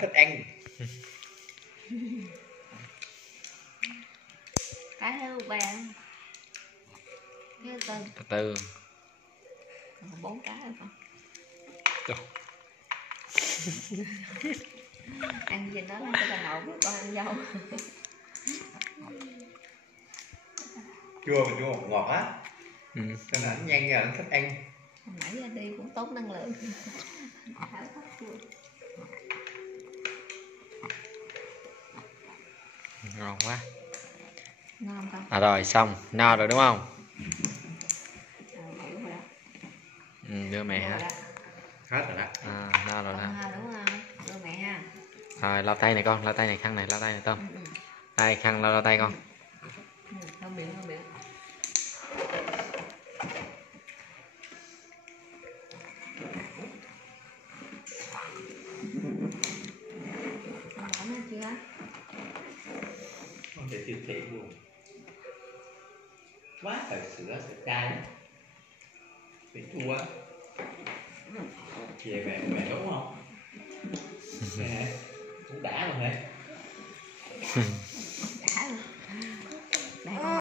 thích ăn. Cái theo bàn cái từ từ 4 cái rồi con. Ăn gì đó là cho bà nội con ăn dâu. Chua mà chua ngọt ngọt á. Cho nên anh nhanh giờ anh thích ăn. Hồi nãy ra đi cũng tốt năng lượng. ngon quá. Ngon không? Rồi xong, no rồi đúng không? Đưa mẹ hả? Hết rồi đó. No rồi đó. Đúng không? Đưa mẹ ha. Rồi lau tay này con, lau tay này, khăn này, lau tay này Tôm. Đây khăn lau tay con. Không miệng. Chưa? Không thể siêu thị luôn. Quá trời sữa cay. Bị chua. Về mẹ đúng không? Mẹ cũng đã rồi mẹ.